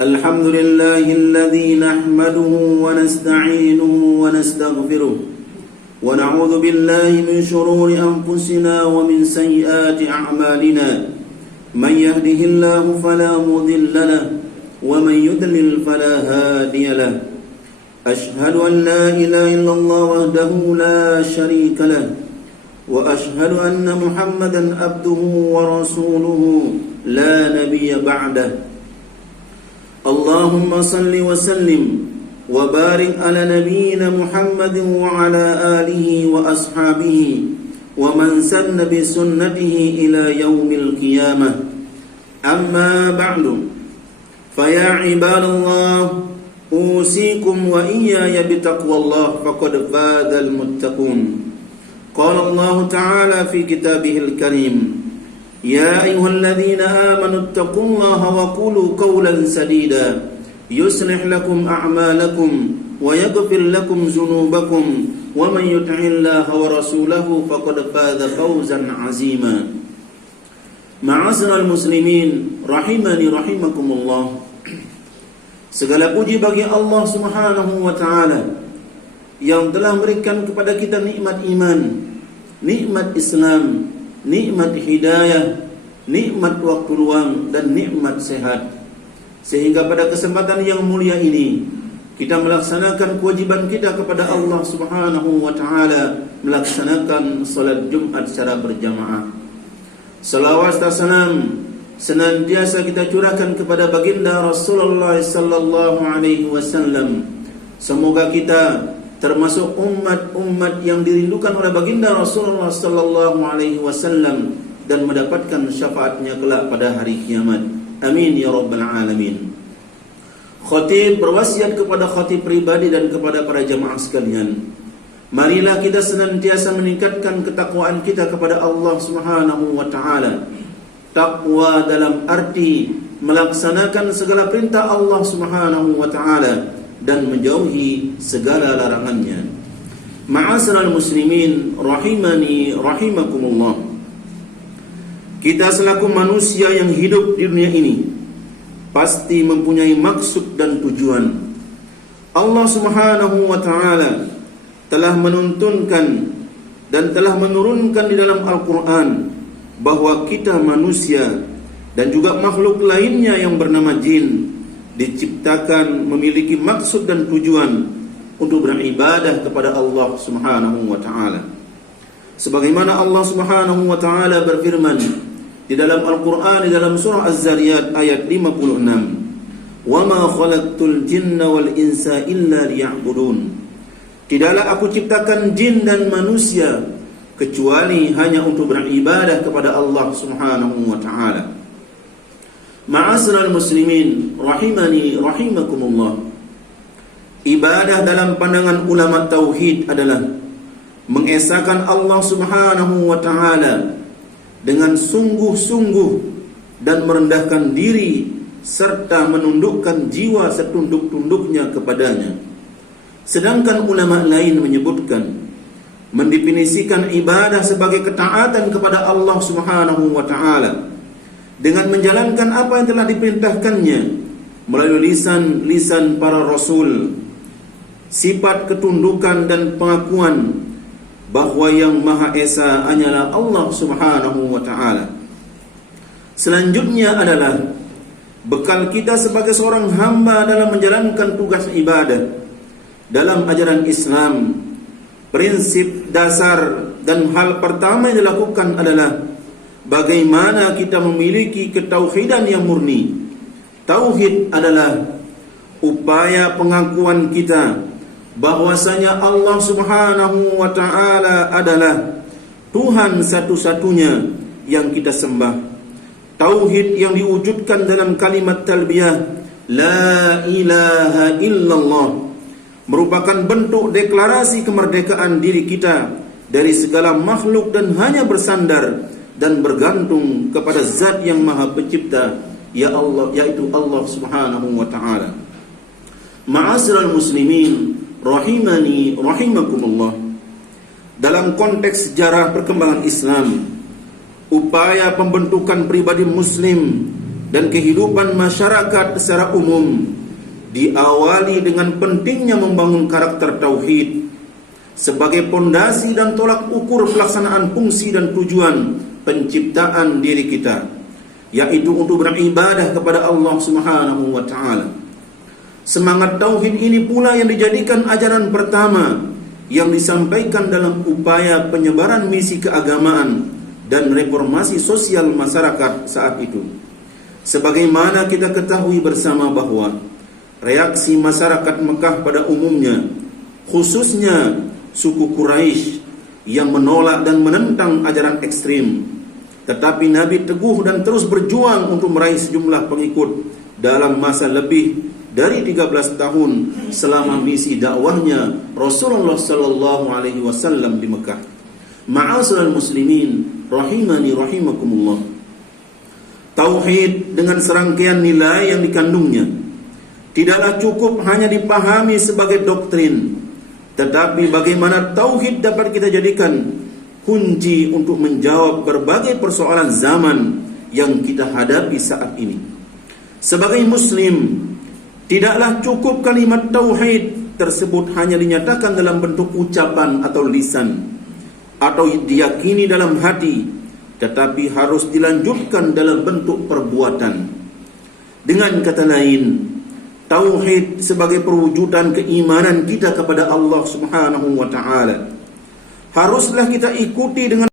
الحمد لله الذي نحمده ونستعينه ونستغفره ونعوذ بالله من شرور أنفسنا ومن سيئات أعمالنا من يهده الله فلا مضل له ومن يضلل فلا هادي له أشهد أن لا إله إلا الله وحده لا شريك له وأشهد أن محمدا عبده ورسوله لا نبي بعده اللهم صل وسلم وبارك على نبينا محمد وعلى آله وأصحابه ومن سن بسنته إلى يوم القيامة أما بعد فيا عباد الله أوصيكم وإياي بتقوى الله فقد فاز المتقون قال الله تعالى في كتابه الكريم يا أيها الذين آمنوا اتقوا الله وقولوا قولا سديدا يصلح لكم أعمالكم ويغفر لكم ذنوبكم ومن يطع الله ورسوله فقد فاز فوزا عظيما معاشر المسلمين rahimani rahimakumullah. Segala puji bagi Allah Subhanahu wa taala yang telah memberikan kepada kita nikmat iman, nikmat Islam, nikmat hidayah, nikmat waktu luang dan nikmat sehat. Sehingga pada kesempatan yang mulia ini kita melaksanakan kewajiban kita kepada Allah Subhanahu wa taala, melaksanakan salat Jumat secara berjamaah. Salawat dan salam senantiasa kita curahkan kepada baginda Rasulullah sallallahu alaihi wasallam. Semoga kita termasuk umat-umat yang dirindukan oleh baginda Rasulullah sallallahu alaihi wasallam dan mendapatkan syafaatnya kelak pada hari kiamat. Amin ya rabbal alamin. Khatib berwasiat kepada khatib pribadi dan kepada para jamaah sekalian. Marilah kita senantiasa meningkatkan ketakwaan kita kepada Allah Subhanahu wa taala. Takwa dalam arti melaksanakan segala perintah Allah Subhanahu wa taala dan menjauhi segala larangannya. Ma'asyiral muslimin rahimani rahimakumullah. Kita selaku manusia yang hidup di dunia ini pasti mempunyai maksud dan tujuan. Allah Subhanahu wa taala telah menuntunkan dan telah menurunkan di dalam Al-Qur'an bahwa kita manusia dan juga makhluk lainnya yang bernama jin diciptakan memiliki maksud dan tujuan untuk beribadah kepada Allah Subhanahu wa taala. Sebagaimana Allah Subhanahu wa taala berfirman di dalam Al-Qur'an di dalam surah Az-Zariyat ayat 56, "Wa ma khalaqtul jinna wal insa illa liya'budun." Tidaklah aku ciptakan jin dan manusia kecuali hanya untuk beribadah kepada Allah Subhanahu wa taala. Ma'asyiral muslimin rahimani rahimakumullah. Ibadah dalam pandangan ulama tauhid adalah mengesahkan Allah Subhanahu wa taala dengan sungguh-sungguh dan merendahkan diri serta menundukkan jiwa setunduk-tunduknya kepadanya. Sedangkan ulama lain menyebutkan mendefinisikan ibadah sebagai ketaatan kepada Allah Subhanahu wa taala dengan menjalankan apa yang telah diperintahkannya melalui lisan para rasul. Sifat ketundukan dan pengakuan bahwa yang Maha Esa hanyalah Allah Subhanahu wa taala. Selanjutnya adalah bekal kita sebagai seorang hamba dalam menjalankan tugas ibadah. Dalam ajaran Islam, prinsip dasar dan hal pertama yang dilakukan adalah bagaimana kita memiliki ketauhidan yang murni. Tauhid adalah upaya pengakuan kita bahwasanya Allah Subhanahu wa taala adalah Tuhan satu-satunya yang kita sembah. Tauhid yang diwujudkan dalam kalimat talbiyah la ilaha illallah merupakan bentuk deklarasi kemerdekaan diri kita dari segala makhluk dan hanya bersandar dan bergantung kepada Zat yang Maha Pencipta, ya Allah, yaitu Allah Subhanahu wa taala. Ma'asyiral muslimin rahimani rahimakumullah. Dalam konteks sejarah perkembangan Islam, upaya pembentukan pribadi muslim dan kehidupan masyarakat secara umum diawali dengan pentingnya membangun karakter tauhid sebagai pondasi dan tolak ukur pelaksanaan fungsi dan tujuan penciptaan diri kita, yaitu untuk beribadah kepada Allah Subhanahu wa taala. Semangat tauhid ini pula yang dijadikan ajaran pertama yang disampaikan dalam upaya penyebaran misi keagamaan dan reformasi sosial masyarakat saat itu. Sebagaimana kita ketahui bersama bahwa reaksi masyarakat Mekah pada umumnya, khususnya suku Quraisy yang menolak dan menentang ajaran ekstrim, tetapi Nabi teguh dan terus berjuang untuk meraih sejumlah pengikut dalam masa lebih dari 13 tahun selama misi dakwahnya Rasulullah sallallahu alaihi wasallam di Mekah. Ma'asyiral muslimin rahimani rahimakumullah. Tauhid dengan serangkaian nilai yang dikandungnya tidaklah cukup hanya dipahami sebagai doktrin, tetapi bagaimana tauhid dapat kita jadikan kunci untuk menjawab berbagai persoalan zaman yang kita hadapi saat ini. Sebagai muslim, tidaklah cukup kalimat tauhid tersebut hanya dinyatakan dalam bentuk ucapan atau lisan, atau diyakini dalam hati, tetapi harus dilanjutkan dalam bentuk perbuatan. Dengan kata lain, tauhid sebagai perwujudan keimanan kita kepada Allah Subhanahu wa taala haruslah kita ikuti dengan